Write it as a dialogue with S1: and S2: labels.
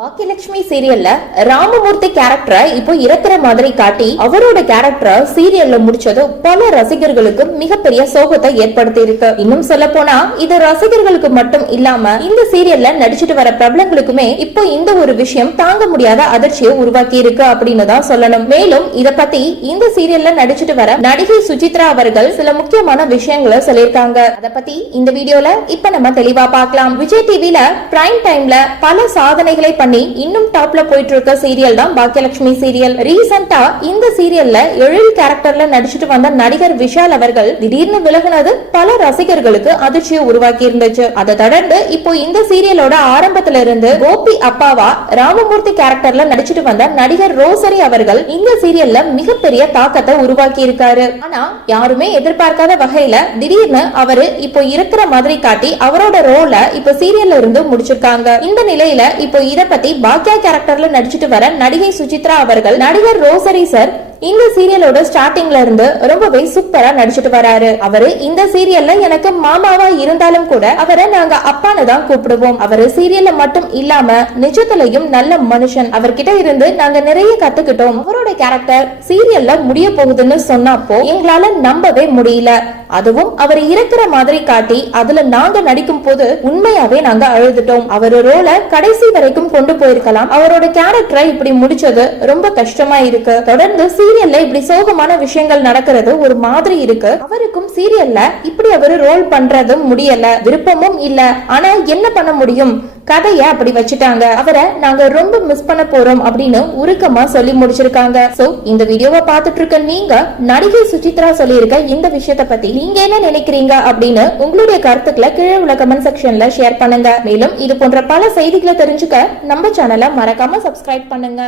S1: பாக்கியலட்சுமி சீரியல்ல ராமமூர்த்தி கேரக்டரை இப்போ இறக்குற மாதிரி காட்டி அவரோட கேரக்டரை சீரியல்ல முடிச்சது பல ரசிகர்களுக்கு மிகப்பெரிய சோகத்தை ஏற்படுத்தி இருக்கு இன்னும் சொல்ல போனா இது ரசிகர்களுக்கு மட்டும் இல்லாம இந்த சீரியல்ல நடிச்சிட்டு வர பிரபலங்களுக்குமே இப்போ இந்த ஒரு விஷயம் தாங்க முடியாத அதிர்ச்சியை உருவாக்கி இருக்கு அப்படின்னு தான் சொல்லணும். மேலும் இத பத்தி இந்த சீரியல்ல நடிச்சிட்டு வர நடிகை சுஜித்ரா அவர்கள் சில முக்கியமான விஷயங்களை சொல்லியிருக்காங்க. அத பத்தி இந்த வீடியோல இப்ப நம்ம தெளிவா பார்க்கலாம். விஜய் டிவில பிரைம் டைம்ல பல சாதனைகளை இன்னும் டாப்ல போயிட்டு இருக்க சீரியல் தான் பாக்கியலட்சுமி சீரியல் ரீசெண்டா இந்த சீரியல்ல எழில் கேரக்டர்ல நடிச்சிட்டு வந்த நடிகர் விஷால் அவர்கள் திடீர்னு விலகினது பல ரசிகர்களுக்கு அதிர்ச்சியை உருவாக்கி இருந்துச்சு. அதை தொடர்ந்து இப்போ இந்த சீரியலோட ஆரம்பத்துல இருந்து கோபி அப்பாவா ராமமூர்த்தி கேரக்டர்ல நடிச்சிட்டு வந்த நடிகர் ரோசரி அவர்கள் இந்த சீரியல்ல மிகப்பெரிய தாக்கத்தை உருவாக்கி இருக்காரு. ஆனா யாருமே எதிர்பார்க்காத வகையில திடீர்னு அவரு இப்போ இருக்கிற மாதிரி காட்டி அவரோட ரோல இப்போ சீரியல்ல இருந்து முடிச்சிருக்காங்க. இந்த நிலையில இப்போ இத பத்தி பாக்கியா கேரக்டர்ல நடிச்சிட்டு வர நடிகை சுஜித்ரா அவர்கள் நடிகர் ரோசரி சார் இந்த சீரியலோட ஸ்டார்டிங்ல இருந்து ரொம்பவே சூப்பரா நடிச்சிட்டு வராரு. அவரு இந்த சீரியல்ல எனக்கு மாமாவா இருந்தாலும் கூட அவரை நாங்க அப்பான்னு தான் கூப்பிடுவோம். அவரு சீரியல்ல மட்டும் இல்லாம நிஜத்திலையும் நல்ல மனுஷன். அவர்கிட்ட இருந்து நாங்க நிறைய கத்துக்கிட்டோம். அவரோட கேரக்டர் சீரியல்ல முடிய போகுதுன்னு சொன்னப்போ எங்களால நம்பவே முடியல. அதுவும் அவர் இருக்கிற மாதிரி காட்டி அதுல நாங்க நடிக்கும் போது உண்மையாவே நாங்க அழுதுட்டோம். அவர் ரோல கடைசி வரைக்கும் கொண்டு போயிருக்கலாம். அவரோட கேரக்டரை இப்படி முடிச்சது ரொம்ப கஷ்டமா இருக்கு. தொடர்ந்து சீரியல்ல இப்படி சோகமான விஷயங்கள் நடக்கிறது ஒரு மாதிரி இருக்கு. அவருக்கும் சீரியல்ல இப்படி அவரு ரோல் பண்றதும் முடியல விருப்பமும் இல்ல. ஆனா என்ன பண்ண முடியும்? கதைய அப்படி வச்சுட்டாங்க. அவரை நாங்க ரொம்ப மிஸ் பண்ண போறோம் அப்படின்னு உருக்கமா சொல்லி முடிச்சிருக்காங்க. சோ இந்த வீடியோவை பார்த்துட்டு இருக்க நீங்க நடிகை சுசித்ரா சொல்லியிருக்க இந்த விஷயத்த பத்தி நீங்க என்ன நினைக்கிறீங்க அப்படின்னு உங்களுடைய கருத்துக்களை கீழே உள்ள கமெண்ட் செக்ஷன்ல ஷேர் பண்ணுங்க. மேலும் இது போன்ற பல செய்திகளை தெரிஞ்சுக்க நம்ம சேனலை மறக்காம சப்ஸ்கிரைப் பண்ணுங்க.